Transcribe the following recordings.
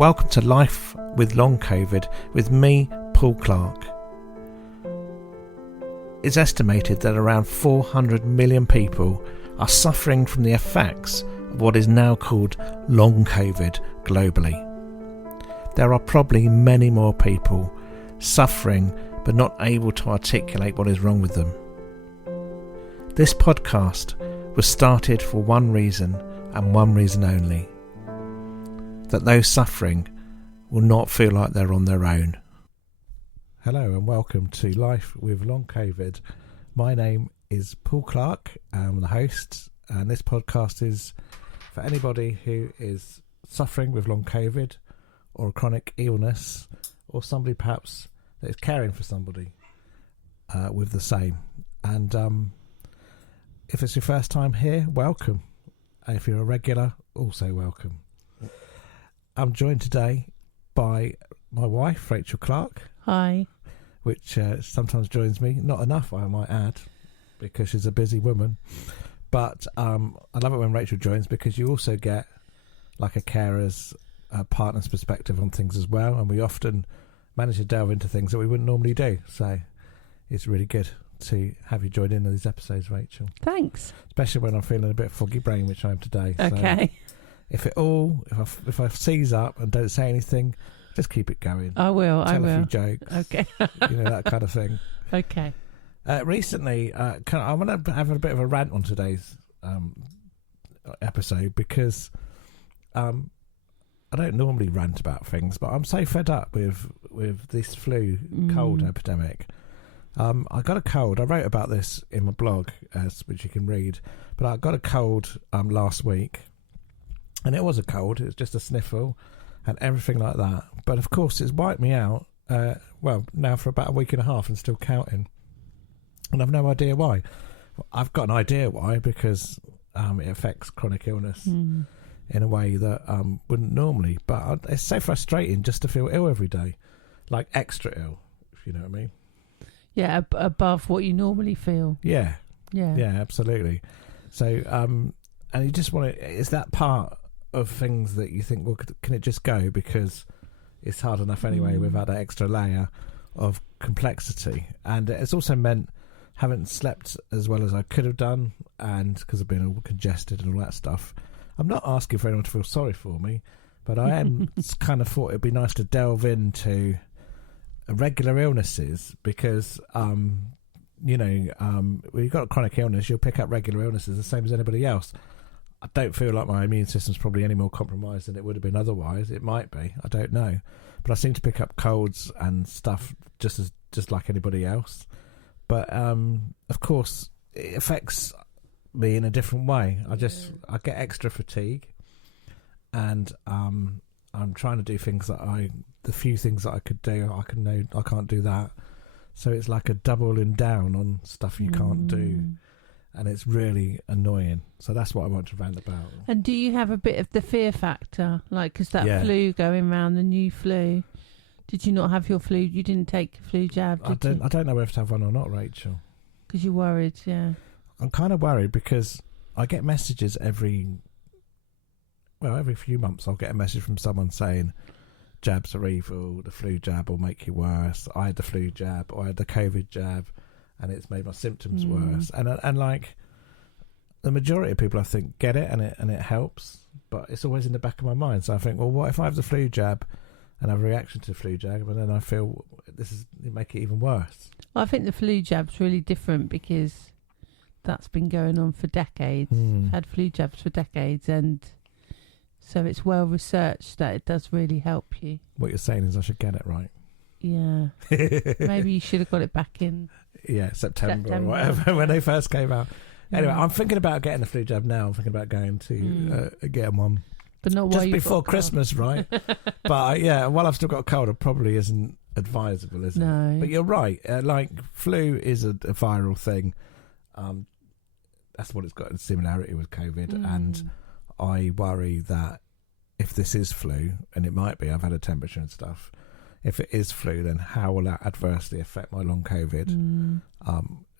Welcome to Life with Long COVID with me, Paul Clark. It's estimated that around 400 million people are suffering from the effects of what is now called Long COVID globally. There are probably many more people suffering but not able to articulate what is wrong with them. This podcast was started for one reason and one reason only: that those suffering will not feel like they're on their own. Hello and welcome to Life with Long COVID. My name is Paul Clark. I'm the host, and this podcast is for anybody who is suffering with long COVID or a chronic illness, or somebody perhaps that is caring for somebody with the same. And if it's your first time here, welcome. And if you're a regular, also welcome. I'm joined today by my wife, Rachel Clark. Hi. Which sometimes joins me. Not enough, I might add, because she's a busy woman. But I love it when Rachel joins, because you also get like a carer's partner's perspective on things as well. And we often manage to delve into things that we wouldn't normally do. So it's really good to have you join in on these episodes, Rachel. Thanks. Especially when I'm feeling a bit foggy brain, which I am today. Okay. So if I seize up and don't say anything, just keep it going. I will. Tell a few jokes. Okay. That kind of thing. Okay. Recently, I want to have a bit of a rant on today's episode, because I don't normally rant about things, but I'm so fed up with this flu cold epidemic. I got a cold. I wrote about this in my blog, which you can read. But I got a cold last week, and it was a cold. It was just a sniffle and everything like that. But of course, it's wiped me out. Now for about a week and a half and still counting. And I've no idea why. I've got an idea why, because it affects chronic illness in a way that wouldn't normally. But it's so frustrating just to feel ill every day, like extra ill, if you know what I mean. Yeah, above what you normally feel. Yeah, Yeah, absolutely. So, and you just want to, it's that part of things that you think, well, can it just go, because it's hard enough anyway without that extra layer of complexity. And it's also meant haven't slept as well as I could have done, and because I've been all congested and all that stuff. I'm not asking for anyone to feel sorry for me, but I am kind of thought it'd be nice to delve into regular illnesses, because when you've got a chronic illness, you'll pick up regular illnesses the same as anybody else. I don't feel like my immune system's probably any more compromised than it would have been otherwise. It might be, I don't know, but I seem to pick up colds and stuff just like anybody else. But of course, it affects me in a different way. I get extra fatigue, and I'm trying to do things that the few things that I could do, I can't do that. So it's like a doubling down on stuff you can't do, and it's really annoying. So that's what I want to rant about. And do you have a bit of the fear factor, like, because that flu going round, the new flu? Did you not have your flu? You didn't take a flu jab, I don't know whether to have one or not, Rachel. Because you're worried, yeah. I'm kind of worried, because I get messages every few months. I'll get a message from someone saying jabs are evil, the flu jab will make you worse. I had the flu jab, or I had the COVID jab, and it's made my symptoms worse. And like, the majority of people, I think, get it and it helps, but it's always in the back of my mind. So I think, well, what if I have the flu jab and have a reaction to the flu jab, and then I feel it make it even worse? Well, I think the flu jab's really different, because that's been going on for decades. I've had flu jabs for decades, and so it's well researched that it does really help you. What you're saying is I should get it, right? Yeah. Maybe you should have got it back in September or whatever, when they first came out. Anyway, I'm thinking about getting the flu jab now. I'm thinking about going to get one. But not just before Christmas, right? But while I've still got a cold, it probably isn't advisable, is it? No. But you're right. Like, flu is a viral thing. That's what it's got in similarity with COVID. And I worry that if this is flu, and it might be, I've had a temperature and stuff. If it is flu, then how will that adversely affect my long COVID,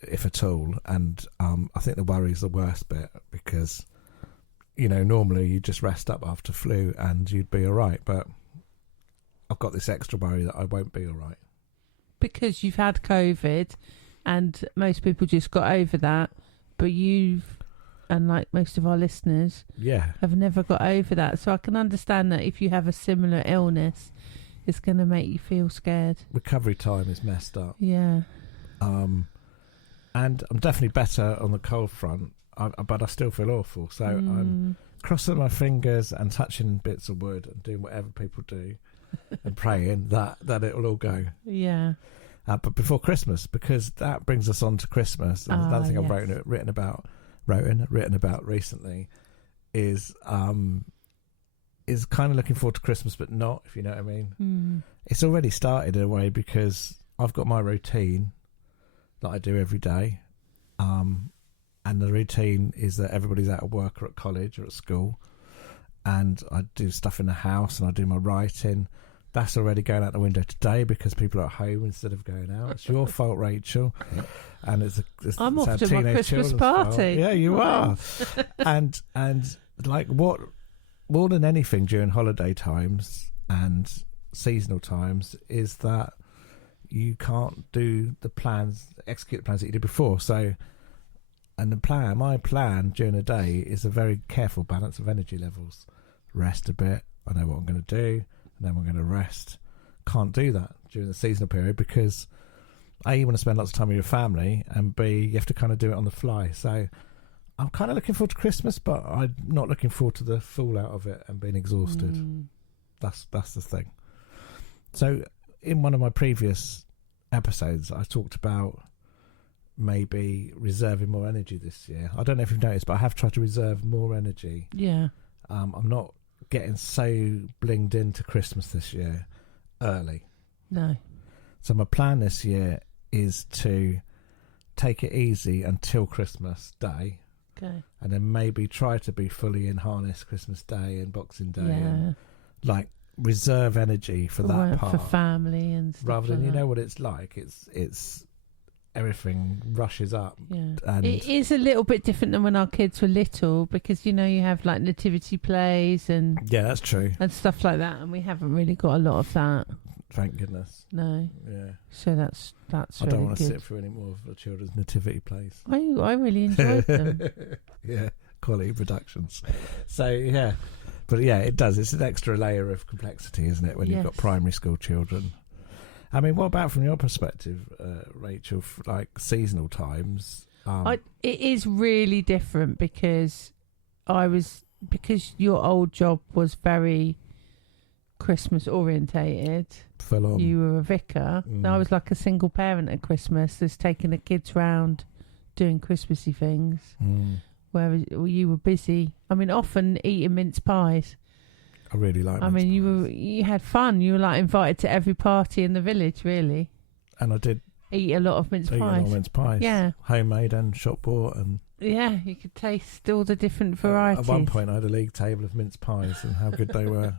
if at all? And I think the worry is the worst bit, because, normally you just rest up after flu and you'd be all right. But I've got this extra worry that I won't be all right. Because you've had COVID and most people just got over that, but you've, and like most of our listeners, have never got over that. So I can understand that if you have a similar illness, it's going to make you feel scared. Recovery time is messed up. Yeah. And I'm definitely better on the cold front, but I still feel awful. So I'm crossing my fingers and touching bits of wood and doing whatever people do and praying that it'll all go. Yeah. But before Christmas, because that brings us on to Christmas. And another thing I've written about recently is kind of looking forward to Christmas, but not, if you know what I mean. It's already started in a way because I've got my routine that I do every day, and the routine is that everybody's out of work or at college or at school, and I do stuff in the house and I do my writing. That's already going out the window today because people are at home instead of going out. It's your fault, Rachel. And I'm off to my Christmas party. Fault. Yeah, you are. and like what more than anything during holiday times and seasonal times is that you can't execute the plans that you did before. So, and my plan during the day is a very careful balance of energy levels. Rest a bit. I know what I'm going to do. And then we're going to rest. Can't do that during the seasonal period because A, you want to spend lots of time with your family, and B, you have to kind of do it on the fly. So I'm kind of looking forward to Christmas, but I'm not looking forward to the fallout of it and being exhausted. That's the thing. So in one of my previous episodes, I talked about maybe reserving more energy this year. I don't know if you've noticed, but I have tried to reserve more energy. Yeah. I'm not getting so blinged into Christmas this year early. No. So my plan this year is to take it easy until Christmas Day. Okay. And then maybe try to be fully in harness Christmas Day and Boxing Day and like reserve energy for that part. For family and stuff. Rather than, like you know what it's like. It's everything rushes up. Yeah. And it is a little bit different than when our kids were little because, you know, you have like nativity plays and... Yeah, that's true. And stuff like that, and we haven't really got a lot of that. Thank goodness. No. Yeah. So that's I really don't want to good. sit through any more of the children's nativity plays. I really enjoyed them. Yeah, quality productions. So, yeah. But, yeah, it does. It's an extra layer of complexity, isn't it, when you've got primary school children. I mean, what about from your perspective, Rachel, like seasonal times? It is really different because your old job was very Christmas orientated. Full on. You were a vicar. I was like a single parent at Christmas, just taking the kids round, doing Christmassy things. Whereas you were busy. I mean, often eating mince pies. I really like. I mean, you had fun. You were like invited to every party in the village, really. And I did eat a lot of mince pies. Yeah, homemade and shop bought, and yeah, you could taste all the different varieties. At one point, I had a league table of mince pies, and how good they were.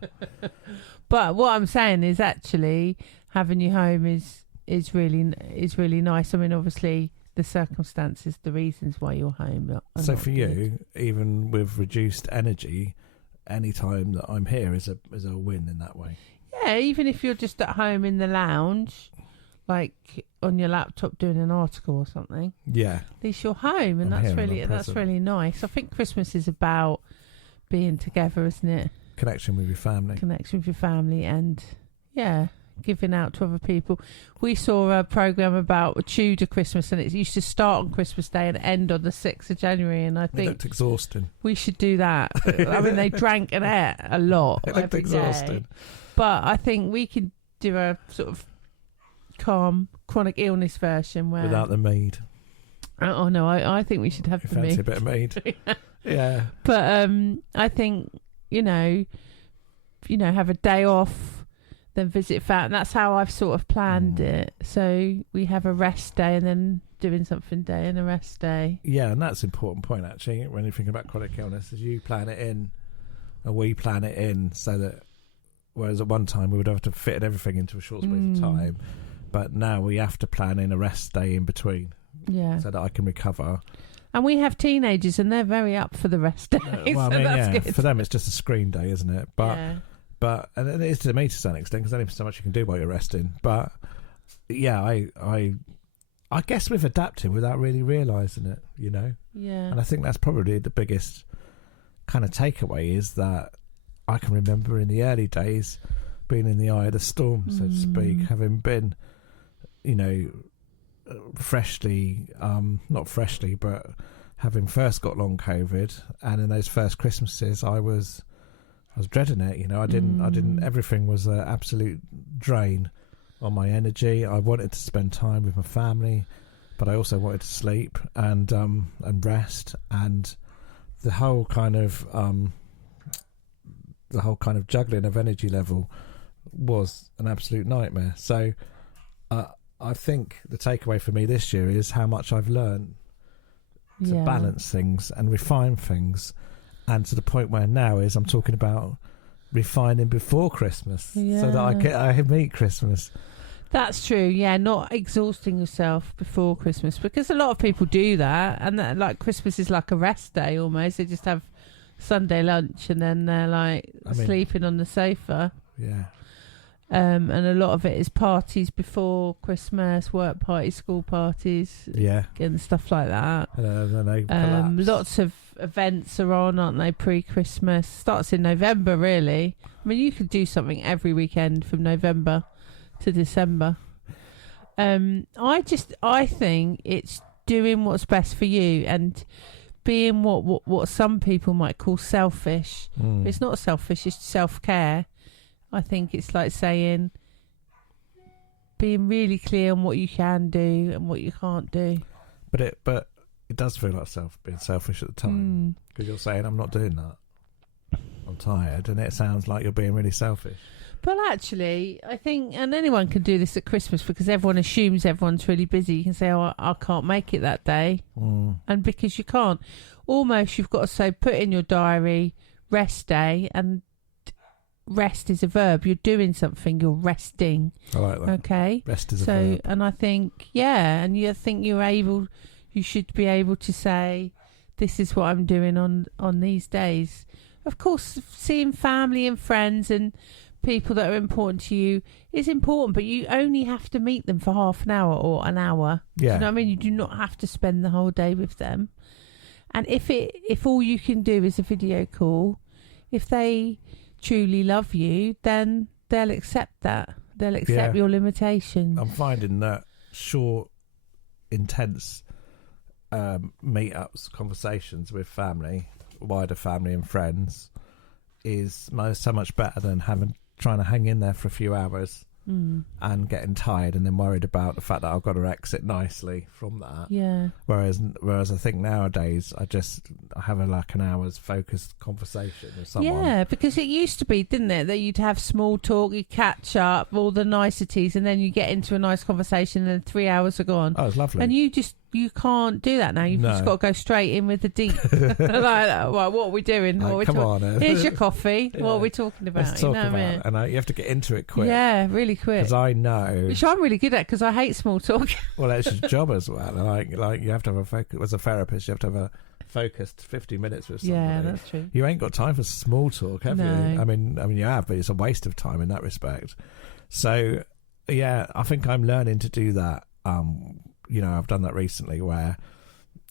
But what I'm saying is, actually, having you home is really nice. I mean, obviously, the circumstances, the reasons why you're home. So for you, even with reduced energy, any time that I'm here is a win in that way. Yeah, even if you're just at home in the lounge, like on your laptop doing an article or something. Yeah, at least you're home, and that's really nice. I think Christmas is about being together, isn't it? Connection with your family, and yeah, giving out to other people. We saw a programme about a Tudor Christmas, and it used to start on Christmas Day and end on the 6th of January, and I think it looked exhausting. We should do that. I mean, they drank and ate a lot. It looked exhausting. But I think we could do a sort of calm chronic illness version where without the mead. Oh no, I think we should have the mead. Fancy a bit of mead. Yeah. But I think, you know, have a day off, then visit family. And that's how I've sort of planned it. So we have a rest day and then doing something day and a rest day. Yeah, and that's an important point actually when you're thinking about chronic illness, is you plan it in and we plan it in so that whereas at one time we would have to fit everything into a short space of time, but now we have to plan in a rest day in between. Yeah. So that I can recover. And we have teenagers and they're very up for the rest day. Well, I mean, so that's good. For them it's just a screen day, isn't it? But and it is to me to some extent, because there's only so much you can do while you're resting. But yeah, I guess we've adapted without really realising it, you know. Yeah. And I think that's probably the biggest kind of takeaway, is that I can remember in the early days being in the eye of the storm, so to speak, having been, you know, not freshly, but having first got long COVID, and in those first Christmases, I was dreading it. You know, I didn't. Everything was an absolute drain on my energy. I wanted to spend time with my family, but I also wanted to sleep and rest, and the whole kind of juggling of energy level was an absolute nightmare. So I think the takeaway for me this year is how much I've learned to balance things and refine things, and to the point where now is I'm talking about refining before Christmas, so that I meet Christmas. That's true. Yeah, not exhausting yourself before Christmas, because a lot of people do that, and that, like, Christmas is like a rest day almost. They just have Sunday lunch and then they're like sleeping on the sofa. Yeah. And a lot of it is parties before Christmas, work parties, school parties, and stuff like that. Then they collapse. Lots of events are on, aren't they? Pre-Christmas starts in November. Really, I mean, you could do something every weekend from November to December. I think it's doing what's best for you and being what some people might call selfish. It's not selfish; it's self-care. I think it's like saying, being really clear on what you can do and what you can't do. But it does feel like being selfish at the time, because you're saying, I'm not doing that, I'm tired, and it sounds like you're being really selfish. But actually, I think, and anyone can do this at Christmas, because everyone assumes everyone's really busy. You can say, oh, I can't make it that day. And because you can't, almost you've got to say, put in your diary, rest day, and rest is a verb. You're doing something, you're resting. I like that. Okay. Rest is a verb. And I think, and you think you should be able to say, this is what I'm doing on these days. Of course, seeing family and friends and people that are important to you is important, but you only have to meet them for half an hour or an hour. Yeah. Do you know what I mean? You do not have to spend the whole day with them. And if all you can do is a video call, if they truly love you, then they'll accept that. They'll accept your limitations. I'm finding that short, intense meetups, conversations with family, wider family and friends, is so much better than trying to hang in there for a few hours and getting tired and then worried about the fact that I've got to exit nicely from that. Yeah. Whereas I think nowadays I have an hour's focused conversation with someone. Yeah, because it used to be, didn't it, that you'd have small talk, you catch up, all the niceties, and then you get into a nice conversation and 3 hours are gone. Oh, it's lovely. And you can't do that now. You've just got to go straight in with the deep. Like, well, what are we doing? Like, come on. Here's your coffee. Yeah. What are we talking about? Let's talk about it. And you have to get into it quick. Yeah, really quick. Because I know. Which I'm really good at, because I hate small talk. Well, it's your job as well. Like you have to have a focus. As a therapist, you have to have a focused 50 minutes with somebody. Yeah, that's true. You ain't got time for small talk, have you? I mean, you have, but it's a waste of time in that respect. So, yeah, I think I'm learning to do that. I've done that recently where,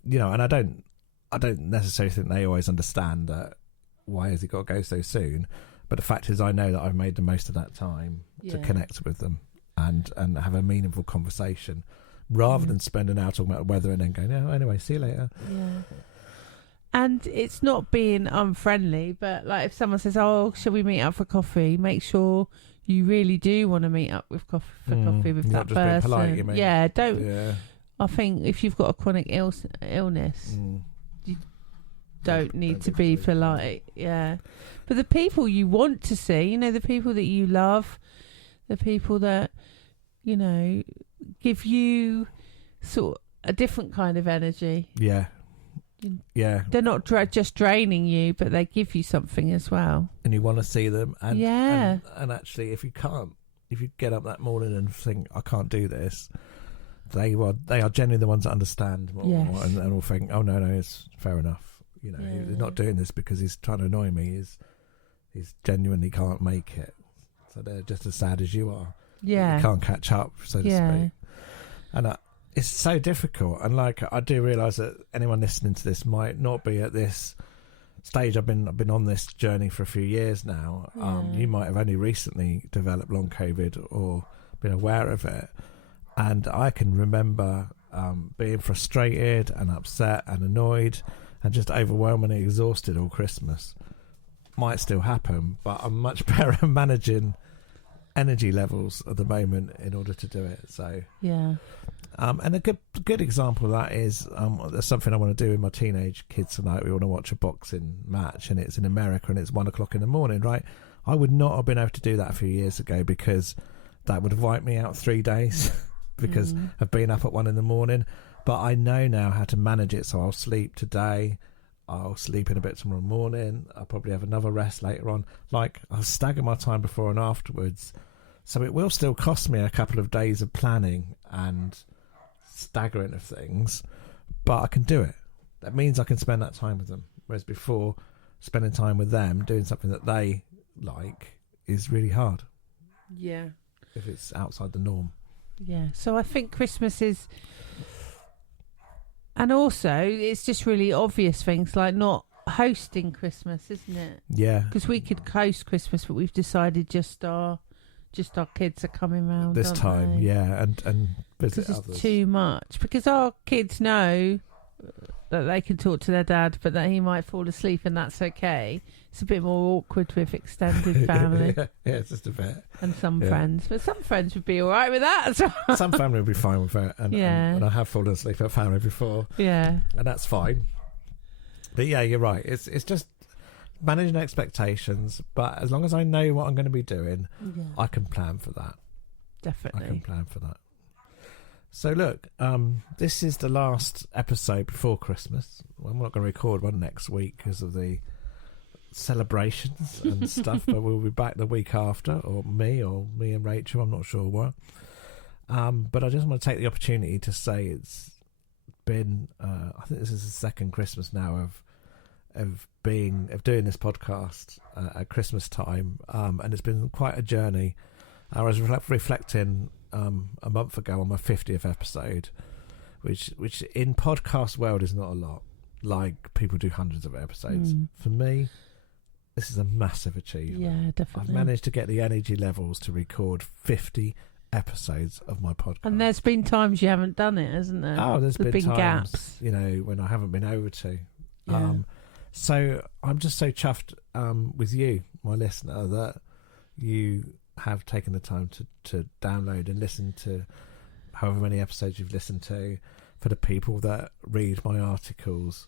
and I don't necessarily think they always understand that. Why has he got to go so soon? But the fact is, I know that I've made the most of that time to connect with them and have a meaningful conversation, rather than spend an hour talking about weather and then going, anyway, see you later. Yeah. And it's not being unfriendly, but like if someone says, "Oh, shall we meet up for coffee?" Make sure you really do want to meet up with coffee with that person. Being polite, you mean? Yeah, don't. Yeah. I think if you've got a chronic illness, you don't need to be polite. Yeah, but the people you want to see, the people that you love, the people that give you sort of a different kind of energy. Yeah. Yeah, they're not just draining you, but they give you something as well. And you want to see them, and actually, if you get up that morning and think I can't do this, they are generally the ones that understand more, and will think, oh no, it's fair enough. He's not doing this because he's trying to annoy me. He's genuinely can't make it. So they're just as sad as you are. Yeah. You can't catch up, so to speak. And it's so difficult. And like, I do realise that anyone listening to this might not be at this stage. I've been on this journey for a few years now. You might have only recently developed long COVID or been aware of it. And I can remember being frustrated and upset and annoyed and just overwhelmingly exhausted all Christmas. Might still happen, but I'm much better at managing energy levels at the moment in order to do it. So yeah. And a good example of that is there's something I want to do with my teenage kids tonight. We want to watch a boxing match, and it's in America, and it's 1:00 in the morning, right? I would not have been able to do that a few years ago because that would have wiped me out 3 days because of being up at 1 in the morning. But I know now how to manage it, so I'll sleep today. I'll sleep in a bit tomorrow morning. I'll probably have another rest later on. Like, I'll stagger my time before and afterwards. So it will still cost me a couple of days of planning and staggering of things, but I can do it. That means I can spend that time with them. Whereas before, spending time with them, doing something that they like, is really hard. Yeah. If it's outside the norm. Yeah. So I think Christmas is... And also, it's just really obvious things like not hosting Christmas, isn't it? Yeah. Because we could host Christmas, but we've decided just our kids are coming round this time. they? Yeah, and visit because others. it's too much. Because our kids know that they can talk to their dad, but that he might fall asleep, and that's okay. It's a bit more awkward with extended family. yeah, it's just a bit. And some friends, but some friends would be all right with that as well. Some family would be fine with it, and I have fallen asleep at family before. Yeah, and that's fine. But yeah, you're right. It's just managing expectations. But as long as I know what I'm going to be doing, I can plan for that. Definitely, I can plan for that. So look, this is the last episode before Christmas. I'm not going to record one next week because of the celebrations and stuff, but we'll be back the week after, or me and Rachel, I'm not sure what. But I just want to take the opportunity to say it's been I think this is the second Christmas now of doing this podcast at Christmas time, and it's been quite a journey. I was reflecting a month ago on my 50th episode, which in podcast world is not a lot. Like, people do hundreds of episodes. For me, this is a massive achievement. Yeah, definitely. I've managed to get the energy levels to record 50 episodes of my podcast. And there's been times you haven't done it, hasn't there? Oh, there's been times, gaps. when I haven't been able to. Yeah. So I'm just so chuffed with you, my listener, that you have taken the time to download and listen to however many episodes you've listened to, for the people that read my articles,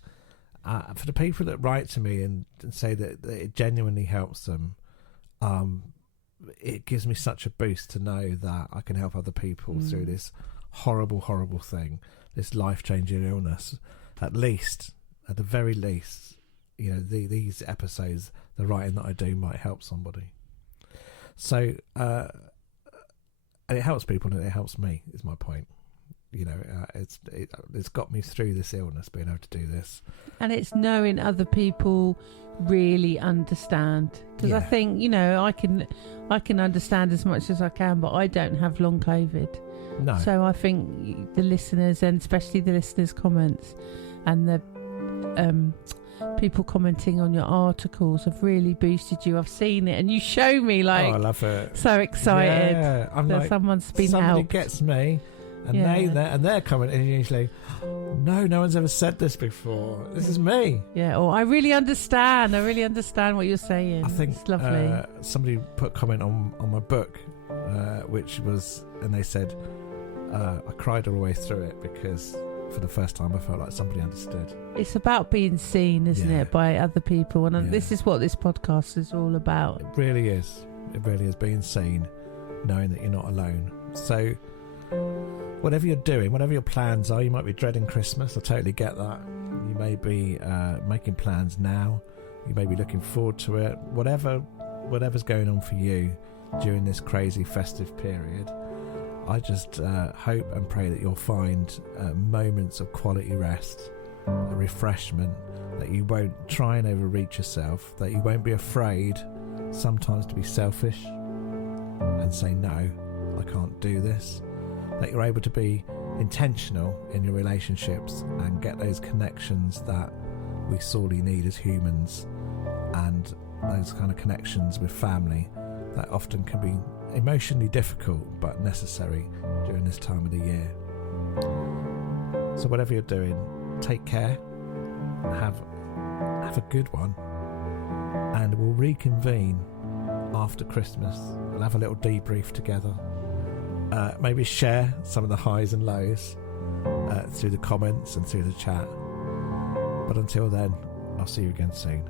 for the people that write to me and say that it genuinely helps them. It gives me such a boost to know that I can help other people through this horrible, horrible thing, this life-changing illness. At the very least, these episodes, the writing that I do might help somebody. So, and it helps people and it helps me, is my point. It's got me through this illness, being able to do this. And it's knowing other people really understand. Because I think, I can understand as much as I can, but I don't have long COVID. No. So I think the listeners, and especially the listeners' comments and the people commenting on your articles, have really boosted you. I've seen it, and you show me I love it. So excited. Yeah, I'm that like, someone's been somebody helped. Gets me, and they're commenting usually. No one's ever said this before. This is me. Yeah. Or I really understand. What you're saying. I think it's lovely. Somebody put a comment on my book, which was, and they said, I cried all the way through it because for the first time I felt like somebody understood. It's about being seen, isn't it, by other people, and this is what this podcast is all about. It really is being seen, knowing that you're not alone. So whatever you're doing, whatever your plans are, you might be dreading Christmas. I totally get that. You may be making plans now. You may be looking forward to it. Whatever's going on for you during this crazy festive period, I just hope and pray that you'll find moments of quality rest, a refreshment, that you won't try and overreach yourself, that you won't be afraid sometimes to be selfish and say, no, I can't do this. That you're able to be intentional in your relationships and get those connections that we sorely need as humans, and those kind of connections with family that often can be emotionally difficult but necessary during this time of the year. So whatever you're doing, take care, have a good one, and we'll reconvene after Christmas. We'll have a little debrief together, maybe share some of the highs and lows through the comments and through the chat. But until then, I'll see you again soon.